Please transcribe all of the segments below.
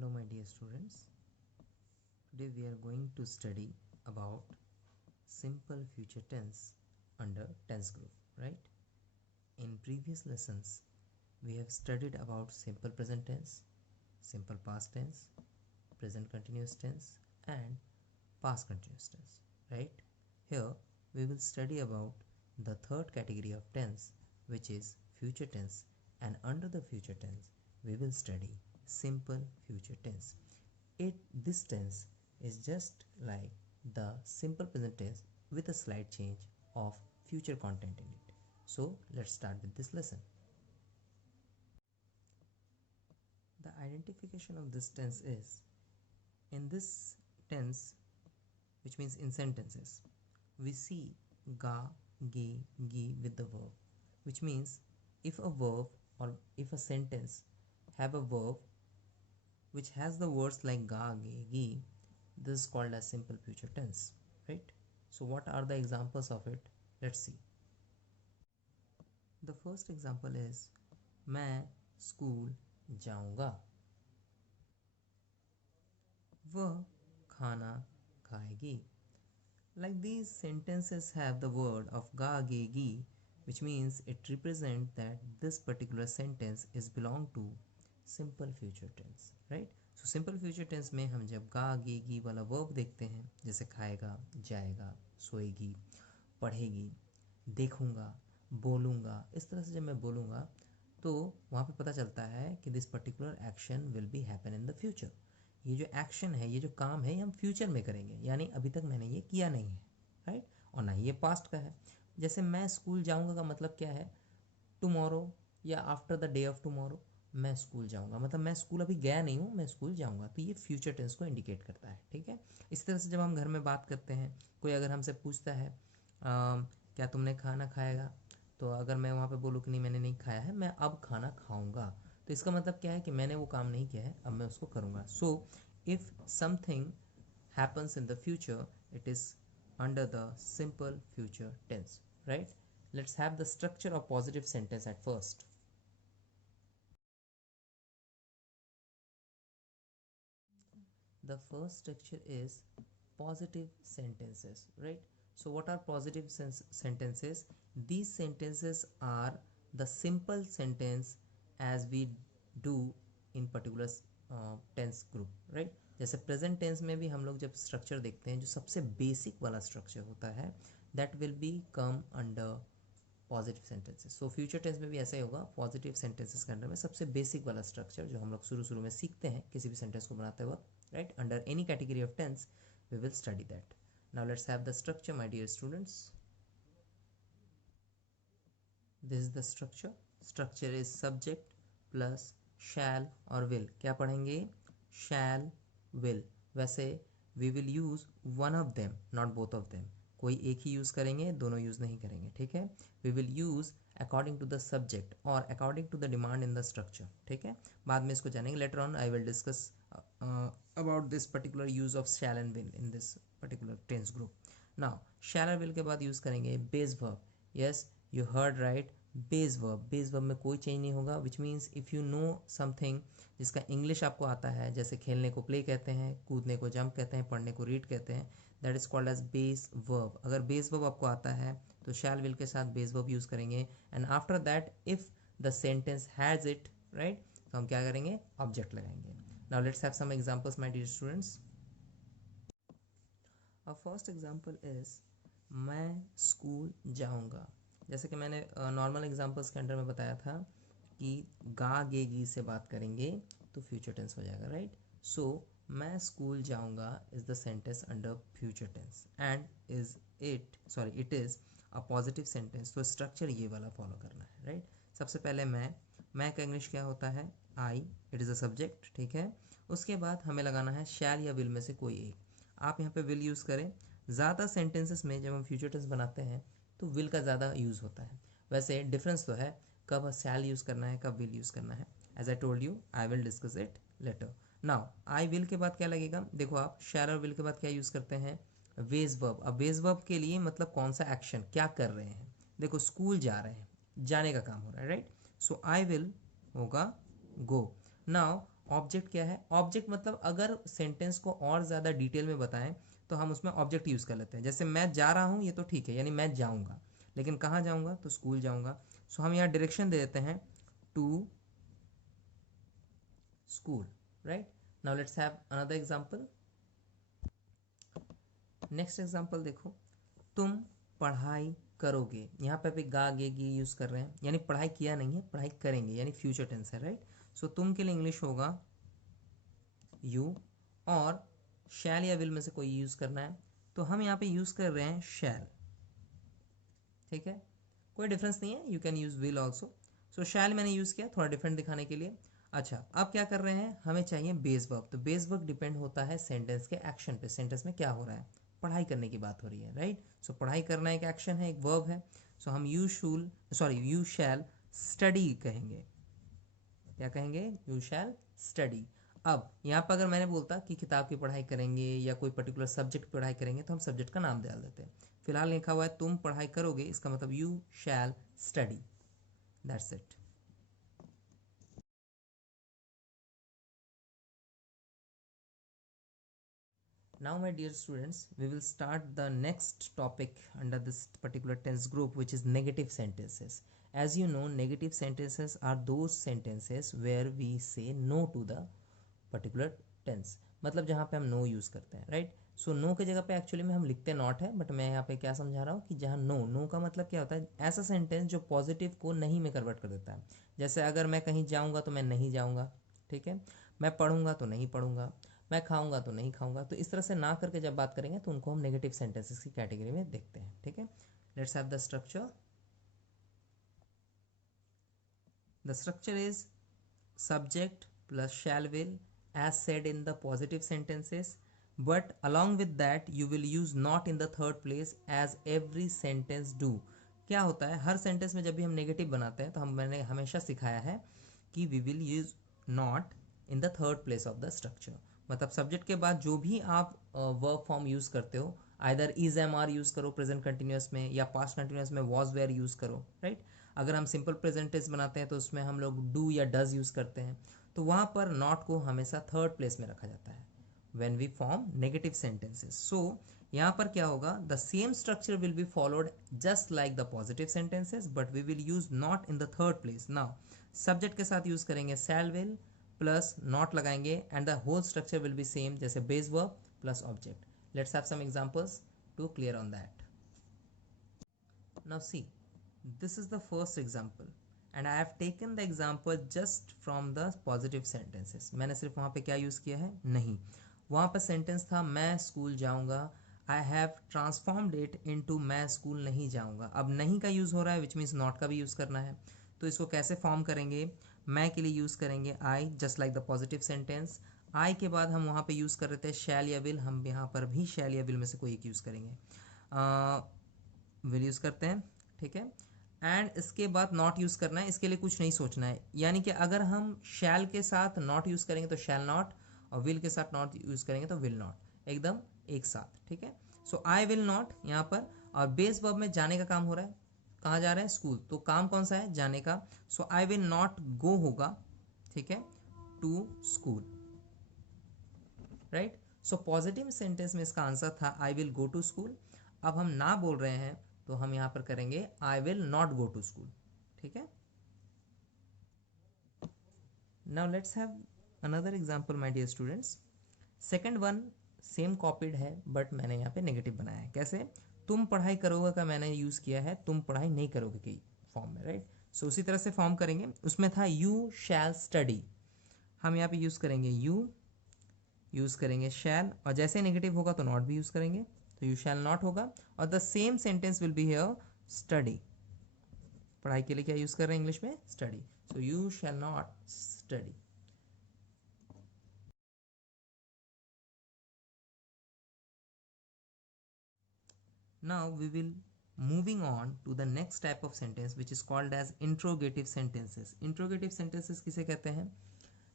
Hello my dear students, today we are going to study about simple future tense under tense group, right? In previous lessons we have studied about simple present tense, simple past tense, present continuous tense and past continuous tense, right? Here we will study about the third category of tense, which is future tense, and under the future tense we will study simple future tense. This tense is just like the simple present tense with a slight change of future content in it. So let's start with this lesson. The identification of this tense is, in this tense, which means in sentences, we see ga, ge, gi with the verb, which means if a verb or if a sentence have a verb which has the words like ga, ge, gi, this is called as simple future tense, right? So what are the examples of it? Let's see. The first example is मैं school जाऊंगा, वह खाना खाएगी. Like these sentences have the word of ga, ge, gi, which means it represents that this particular sentence is belong to simple future tense, right? So simple future tense में हम जब ga, ge, gi वाला verb देखते हैं, जैसे खाएगा, जाएगा, सोएगी, पढ़ेगी, देखूंगा, बोलूँगा, इस तरह से जब मैं बोलूँगा तो वहाँ पे पता चलता है कि this particular action will be happen in the future. ये जो एक्शन है, ये जो काम है, ये हम फ्यूचर में करेंगे, यानी अभी तक मैंने ये किया नहीं है, राइट? और ना ही ये पास्ट का है. जैसे मैं स्कूल जाऊंगा का मतलब क्या है? टुमारो या after the day of tomorrow मैं स्कूल जाऊंगा, मतलब मैं स्कूल अभी गया नहीं हूँ, मैं स्कूल जाऊंगा. तो ये फ्यूचर टेंस को इंडिकेट करता है, ठीक है? इस तरह से जब हम घर में बात करते हैं, कोई अगर हमसे पूछता है क्या तुमने खाना खाएगा, तो अगर मैं वहाँ पे बोलूँ कि नहीं मैंने नहीं खाया है, मैं अब खाना खाऊंगा, तो इसका मतलब क्या है कि मैंने वो काम नहीं किया है, अब मैं उसको करूँगा. So if something happens in the future, it is under the simple future tense, right? Let's have the structure of positive sentence at first. The first structure is positive sentences, right? So what are positive sentences? These sentences are the simple sentence as we do in particular tense group, right? जैसे present tense में भी हम लोग जब structure देखते हैं, जो सबसे बेसिक वाला स्ट्रक्चर होता है, that will be come under positive sentences. So future tense में भी ऐसा ही होगा. पॉजिटिव सेंटेंसेस के अंडर में सबसे बेसिक वाला स्ट्रक्चर जो हम लोग शुरू में सीखते हैं किसी भी सेंटेंस को बनाते वक्त, right? Under any category of tense we will study that. Now let's have the structure, my dear students. This is the structure. Structure is subject plus shall और will. क्या पढ़ेंगे? Shall, will. वैसे we will use one of them, not both of them. कोई एक ही use करेंगे, दोनों use नहीं करेंगे, ठीक है? We will use according to the subject or according to the demand in the structure, ठीक है? बाद में इसको जानेंगे. Later on I will discuss about this particular use of shall and will in this particular tense group. Now shall और will के बाद use करेंगे base verb. Yes, you heard right, base verb. base verb में कोई change नहीं होगा, which means if you know something जिसका English आपको आता है, जैसे खेलने को प्ले कहते हैं, कूदने को जंप कहते हैं, पढ़ने को रीड कहते हैं, that is called as base verb. अगर बेस वर्ब आपको आता है तो शैल विल के साथ बेस वर्ब यूज़ करेंगे. And after that if the sentence has it, right, तो हम क्या करेंगे? ऑब्जेक्ट लगाएंगे. Now let's have some examples my dear students. A first example is मैं स्कूल जाऊंगा. जैसे कि मैंने नॉर्मल एग्जांपल्स के अंडर में बताया था कि गा, गे, गी से बात करेंगे तो फ्यूचर टेंस हो जाएगा, राइट? सो मैं स्कूल जाऊंगा is the sentence under future tense and it is a positive sentence. तो स्ट्रक्चर ये वाला फॉलो करना है, राइट? सबसे पहले मैं का इंग्लिश क्या होता है? आई. इट इज़ अ सब्जेक्ट, ठीक है? उसके बाद हमें लगाना है शैल या विल में से कोई एक. आप यहाँ पे विल यूज़ करें. ज़्यादा सेंटेंसेस में जब हम फ्यूचर टेंस बनाते हैं तो विल का ज़्यादा यूज़ होता है. वैसे डिफरेंस तो है, कब शैल यूज़ करना है, कब विल यूज़ करना है. As I told you, I will discuss it later. Now I will के बाद क्या लगेगा? देखो आप शैल और विल के बाद क्या यूज़ करते हैं? Base verb. अब बेस वर्ब के लिए मतलब कौन सा एक्शन, क्या कर रहे हैं? देखो स्कूल जा रहे हैं, जाने का काम हो रहा है, राइट? सो आई विल होगा गो. नाउ ऑब्जेक्ट क्या है? ऑब्जेक्ट मतलब अगर सेंटेंस को और ज़्यादा डिटेल में बताएं तो हम उसमें ऑब्जेक्ट यूज़ कर लेते हैं। जैसे मैं जा रहा हूँ, ये तो ठीक है, यानी मैं जाऊँगा, लेकिन कहाँ जाऊँगा? तो स्कूल जाऊँगा। सो हम यहाँ डायरेक्शन दे देते हैं to school, right? Now let's have another example. Next example देखो, तुम पढ़ाई करोगे। यहाँ पे भी गा गे गी यूज़ कर रहे हैं, यानी पढ़ाई किया नहीं है, पढ़ाई करेंगे, यानी फ्यूचर टेंस है, राइट? सो तुम के लिए इंग्लिश होगा यू, और शैल या विल में से कोई यूज़ करना है तो हम यहाँ पे यूज़ कर रहे हैं शैल, ठीक है? कोई डिफरेंस नहीं है, you can use will also. So shall मैंने यूज़ किया थोड़ा डिफरेंट दिखाने के लिए। अच्छा, अब क्या कर रहे हैं, हमें चाहिए बेस वर्ब। तो बेस वर्ब डिपेंड होता है सेंटेंस के एक्शन पे, सेंटेंस में क्या हो रहा है, पढ़ाई करने की बात हो रही है, राइट? सो पढ़ाई करना एक एक्शन है, एक वर्ब है। सो हम यू शैल स्टडी कहेंगे। क्या कहेंगे? You shall study. अब यहाँ पर अगर मैंने बोलता कि किताब की पढ़ाई करेंगे या कोई पर्टिकुलर सब्जेक्ट की पढ़ाई करेंगे तो हम सब्जेक्ट का नाम डाल देते हैं। फिलहाल लिखा हुआ है तुम पढ़ाई करोगे, इसका मतलब you shall study, that's it. Now my dear students, we will start the next topic under this particular tense group, which is negative sentences. As you know, negative sentences are those sentences where we say no to the particular tense, मतलब जहाँ पे हम no use करते हैं, right? So no की जगह पे actually में हम लिखते नॉट है, बट मैं यहाँ पे क्या समझा रहा हूँ कि जहाँ नो, नो का मतलब क्या होता है, ऐसा सेंटेंस जो पॉजिटिव को नहीं में कन्वर्ट कर देता है। जैसे अगर मैं कहीं जाऊँगा तो मैं नहीं जाऊँगा, ठीक है? मैं पढ़ूंगा तो नहीं पढ़ूंगा, मैं खाऊंगा तो नहीं खाऊंगा। तो इस तरह से ना करके जब बात करेंगे तो उनको हम नेगेटिव सेंटेंसेस की कैटेगरी में देखते हैं, ठीक है? Let's have the structure. The structure is subject plus shall will as said in the positive sentences, but along with that you will use not in the third place as every sentence do। क्या होता है, हर sentence में जब भी हम negative बनाते हैं तो मैंने हमेशा सिखाया है कि we will use not in the third place of the structure. मतलब सब्जेक्ट के बाद जो भी आप वर्ब फॉर्म यूज़ करते हो, either is am are use करो प्रेजेंट कंटिन्यूस में, या पास्ट कंटिन्यूस में वॉज वेयर यूज़ करो, राइट? अगर हम सिंपल प्रेजेंट टेंस बनाते हैं तो उसमें हम लोग डू या डज यूज़ करते हैं, तो वहाँ पर नॉट को हमेशा थर्ड प्लेस में रखा जाता है when we form negative sentences. So यहाँ पर क्या होगा, the same structure will be followed just like the positive sentences, but we will use not in the third place. Now subject के साथ यूज करेंगे शैल विल प्लस नॉट लगाएंगे, and the whole structure will be same, जैसे base verb plus object. Let's have some examples to clear on that. Now see, this is the first example and I have taken the example just from the positive sentences। मैंने सिर्फ वहाँ पे क्या use किया है, नहीं, वहाँ पर सेंटेंस था मैं स्कूल जाऊँगा, I have transformed it into मैं स्कूल नहीं जाऊँगा। अब नहीं का यूज़ हो रहा है, विच मीन्स नॉट का भी यूज़ करना है। तो इसको कैसे फॉर्म करेंगे, मैं के लिए यूज़ करेंगे I, just like the positive sentence. I के बाद हम वहाँ पे यूज़ कर रहे थे शैल या विल, हम यहाँ पर भी शैल या विल में से कोई एक यूज़ करेंगे, विल यूज़ करते हैं, ठीक है? एंड इसके बाद नॉट यूज़ करना है, इसके लिए कुछ नहीं सोचना है। यानी कि अगर हम शैल के साथ नॉट यूज़ करेंगे तो शैल नॉट, और विल के साथ नॉट यूज़ करेंगे तो विल नॉट, एकदम एक साथ, ठीक है? सो आई विल नॉट यहाँ पर, और बेस वर्ब में जाने का काम हो रहा है, कहाँ जा रहे हैं, स्कूल, तो काम कौन सा है, जाने का। सो आई विल नॉट गो होगा, ठीक है, to school, right? So positive sentence में इसका आंसर था I will go to school. अब हम ना बोल रहे हैं तो हम यहाँ पर करेंगे I will not go to school, ठीक है? Now let's have another example my dear students. Second one same copied है, बट मैंने यहाँ पे नेगेटिव बनाया है। कैसे, तुम पढ़ाई करोगे का मैंने यूज़ किया है तुम पढ़ाई नहीं करोगे की फॉर्म में, राइट? सो उसी तरह से फॉर्म करेंगे, उसमें था यू शैल स्टडी, हम यहाँ पे यूज़ करेंगे यू, यूज़ करेंगे शैल, और जैसे नेगेटिव होगा तो नॉट भी यूज़ करेंगे, तो यू शैल नॉट होगा, और the same sentence will be here study. पढ़ाई के लिए क्या यूज़ कर रहे हैं इंग्लिश में, study. So you shall not study. Now we will moving on to the next type of sentence which is called as interrogative sentences। Interrogative sentences किसे कहते हैं,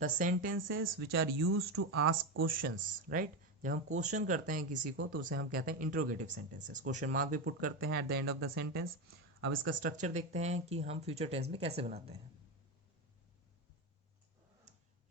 the sentences which are used to ask questions, right? जब हम question करते हैं किसी को तो उसे हम कहते हैं इंट्रोगेटिव सेंटेंसेस। क्वेश्चन मार्क भी पुट करते हैं at the end of the sentence. अब इसका स्ट्रक्चर देखते हैं कि हम फ्यूचर टेंस में कैसे बनाते हैं।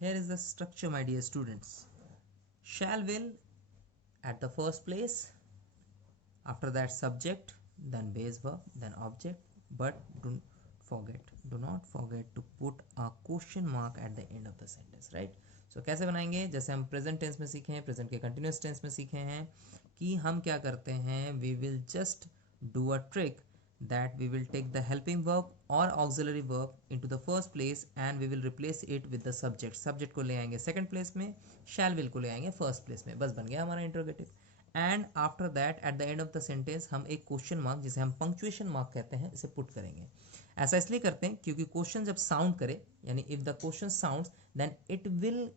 Here is the structure, my dear students. Shall will at the first place, after that subject, then base verb, then object, but do not forget to put a question mark at the end of the sentence, right? So कैसे बनाएंगे, जैसे हम present tense में सीखे हैं, present के continuous tense में सीखे हैं कि हम क्या करते हैं, we will just do a trick that we will take the helping verb or auxiliary verb into the first place and we will replace it with the subject को ले आएंगे second place में, shall will को ले आएंगे first place में, बस बन गया हमारा interrogative. And after that at the end of the sentence हम एक क्वेश्चन मार्क, जिसे हम पंक्चुएशन मार्क कहते हैं, इसे पुट करेंगे. ऐसा इसलिए करते हैं क्योंकि क्वेश्चन जब साउंड करे, यानी if the question sounds then it will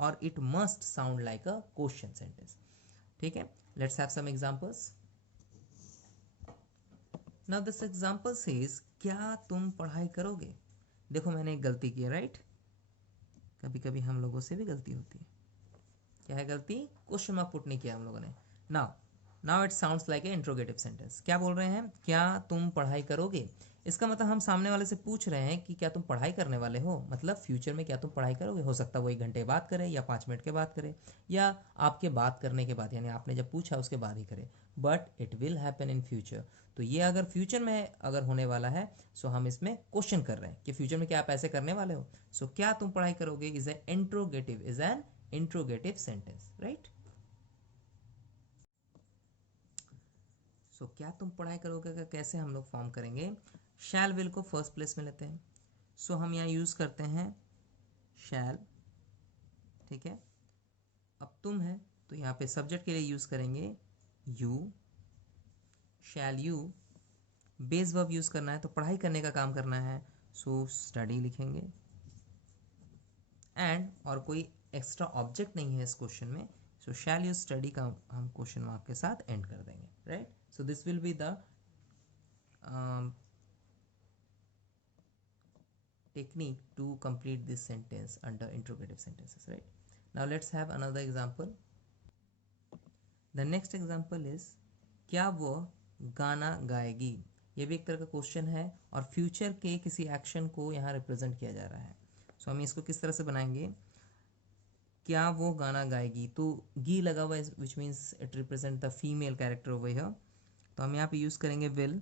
और it must sound like a question sentence. ठीक है, let's have some examples. Now this example says, क्या तुम पढ़ाई करोगे. देखो मैंने एक गलती की है, राइट? कभी कभी हम लोगों से भी गलती होती है. क्या है गलती? क्वेश्चन मार्क पुट नहीं किया हम लोगों ने. Now it sounds like a interrogative sentence. क्या बोल रहे हैं, क्या तुम पढ़ाई करोगे. इसका मतलब हम सामने वाले से पूछ रहे हैं कि क्या तुम पढ़ाई करने वाले हो, मतलब फ्यूचर में क्या तुम पढ़ाई करोगे. हो सकता है वो 1 घंटे बाद करे या 5 मिनट के बाद करे या आपके बात करने के बाद, यानी आपने जब पूछा उसके बाद ही करे, but it will happen in future. तो ये अगर फ्यूचर में अगर होने वाला है, सो हम इसमें क्वेश्चन कर रहे हैं कि फ्यूचर में क्या आप ऐसे करने वाले हो. सो क्या तुम पढ़ाई करोगे is a interrogative, is an interrogative sentence, right? So क्या तुम पढ़ाई करोगे का कैसे हम लोग फॉर्म करेंगे. शैल विल को फर्स्ट प्लेस में लेते हैं. सो हम यहाँ यूज करते हैं शैल. ठीक है, अब तुम है तो यहाँ पे सब्जेक्ट के लिए यूज करेंगे you. Shall you. Base verb use करना है तो पढ़ाई करने का काम करना है, सो स्टडी लिखेंगे. एंड और कोई एक्स्ट्रा ऑब्जेक्ट नहीं है इस क्वेश्चन में, सो शैल यू स्टडी का हम क्वेश्चन मार्क के साथ एंड कर देंगे, right? So this will be the technique to complete this sentence under interrogative sentences, right? Now let's have another example. The next example is, क्या वो गाना गाएगी. ये भी एक तरह का क्वेश्चन है और फ्यूचर के किसी एक्शन को यहाँ रिप्रेजेंट किया जा रहा है. सो हम इसको किस तरह से बनाएंगे, क्या वो गाना गाएगी, तो गी लगा हुआ है विच means it represent the female character over here. तो हम यहाँ पे यूज़ करेंगे विल.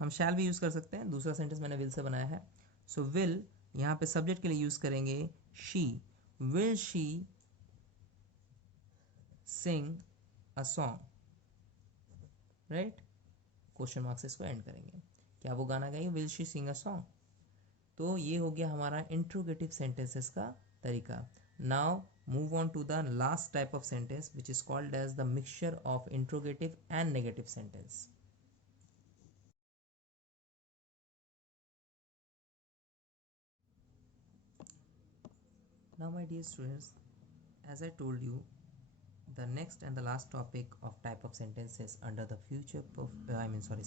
हम शैल भी यूज़ कर सकते हैं, दूसरा सेंटेंस मैंने विल से बनाया है. सो विल यहाँ पे सब्जेक्ट के लिए यूज़ करेंगे she. Will she sing a song, right? Question mark से इसको एंड करेंगे. क्या वो गाना गाएगी, will she sing a song. तो ये हो गया हमारा इंट्रोगेटिव सेंटेंसेस का तरीका. Now move on to the last type of sentence which is called as the mixture of interrogative and negative sentence. Now my dear students, as I told you, the next and the last topic of type of sentences under the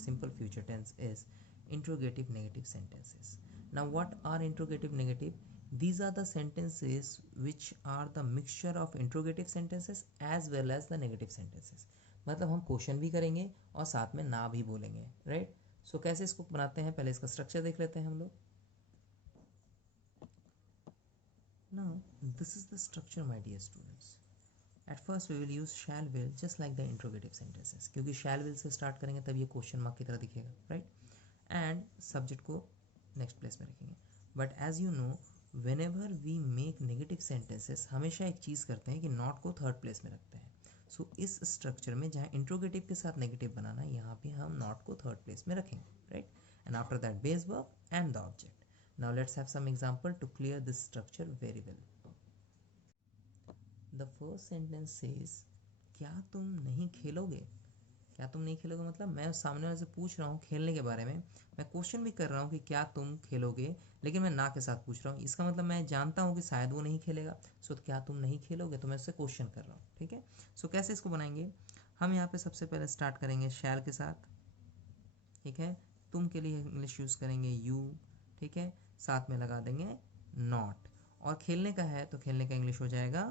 simple future tense is interrogative negative sentences. Now what are interrogative negative? These are the sentences which are the mixture of interrogative sentences as well as the negative sentences. मतलब हम question भी करेंगे और साथ में ना भी बोलेंगे, राइट? सो कैसे इसको बनाते हैं, पहले इसका स्ट्रक्चर देख लेते हैं हम लोग. Now this is the structure, my dear students. At first we will use shall will just like the interrogative sentences, क्योंकि shall will से स्टार्ट करेंगे तब ये क्वेश्चन मार्क की तरह दिखेगा, राइट? एंड सब्जेक्ट को नेक्स्ट प्लेस में रखेंगे. But as you know, whenever we make negative sentences हमेशा एक चीज़ करते हैं कि नॉट को थर्ड प्लेस में रखते हैं. सो इस स्ट्रक्चर में जहाँ इंट्रोगेटिव के साथ नेगेटिव बनाना है, यहाँ पे हम नॉट को थर्ड प्लेस में रखेंगे, right? And after that base verb and the object. Now let's have some example to clear this structure very well. The first sentence says, क्या तुम नहीं खेलोगे. क्या तुम नहीं खेलोगे मतलब मैं सामने वाले से पूछ रहा हूँ खेलने के बारे में, मैं क्वेश्चन भी कर रहा हूँ कि क्या तुम खेलोगे, लेकिन मैं ना के साथ पूछ रहा हूँ. इसका मतलब मैं जानता हूँ कि शायद वो नहीं खेलेगा. सो क्या तुम नहीं खेलोगे, तो मैं उससे क्वेश्चन कर रहा हूँ, ठीक है? सो कैसे इसको बनाएंगे, हम यहाँ पे सबसे पहले स्टार्ट करेंगे शैल के साथ. ठीक है, तुम के लिए इंग्लिश यूज़ करेंगे यू. ठीक है, साथ में लगा देंगे नॉट. और खेलने का है तो खेलने का इंग्लिश हो जाएगा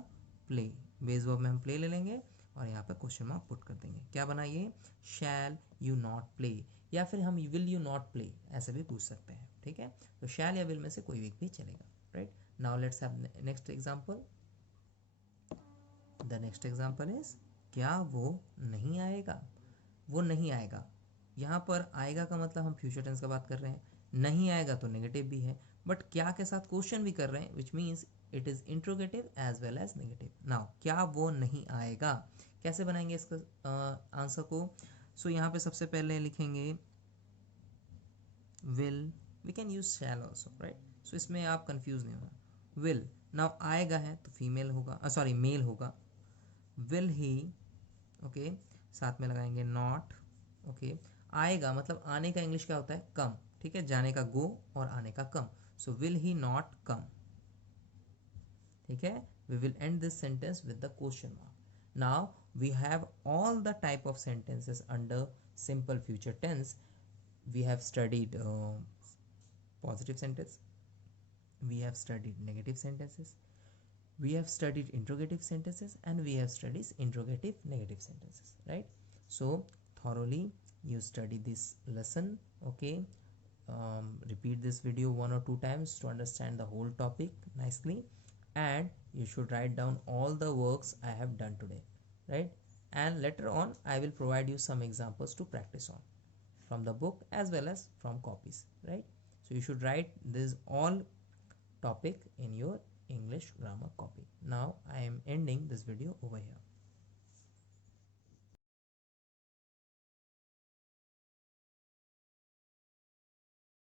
प्ले. बेस वर्ब में हम प्ले ले लेंगे और यहाँ पे क्वेश्चन मार्क पुट कर देंगे. क्या बना ये, शैल यू नॉट प्ले, या फिर हम विल यू नॉट प्ले ऐसे भी पूछ सकते हैं. ठीक है, तो शैल या विल में से कोई एक भी चलेगा, right? Now let's have next example. The next example is क्या वो नहीं आएगा. वो नहीं आएगा, यहाँ पर आएगा का मतलब हम फ्यूचर टेंस का बात कर रहे हैं, नहीं आएगा तो नेगेटिव भी है, बट क्या के साथ क्वेश्चन भी कर रहे हैं, which means it is interrogative as well as negative. Now क्या वो नहीं आएगा, कैसे बनाएंगे इसका आंसर को. सो यहाँ पे सबसे पहले लिखेंगे will, we can use shall also, right. So इसमें आप कंफ्यूज नहीं होना. विल, नाउ आएगा है तो फीमेल होगा, सॉरी मेल होगा. विल ही, ओके, साथ में लगाएंगे नॉट. ओके, आएगा मतलब आने का इंग्लिश क्या होता है, कम. ठीक है, जाने का गो और आने का कम. So will he not come. ठीक है, we will end this sentence with the question mark. Now we have all the type of sentences under simple future tense. We have studied positive sentence, we have studied negative sentences, we have studied interrogative sentences, and we have studied interrogative negative sentences, right? So thoroughly you study this lesson, okay. Repeat this video 1 or 2 times to understand the whole topic nicely, and you should write down all the works I have done today, right? And later on I will provide you some examples to practice on from the book as well as from copies, right? So you should write this all topic in your English grammar copy. Now I am ending this video over here.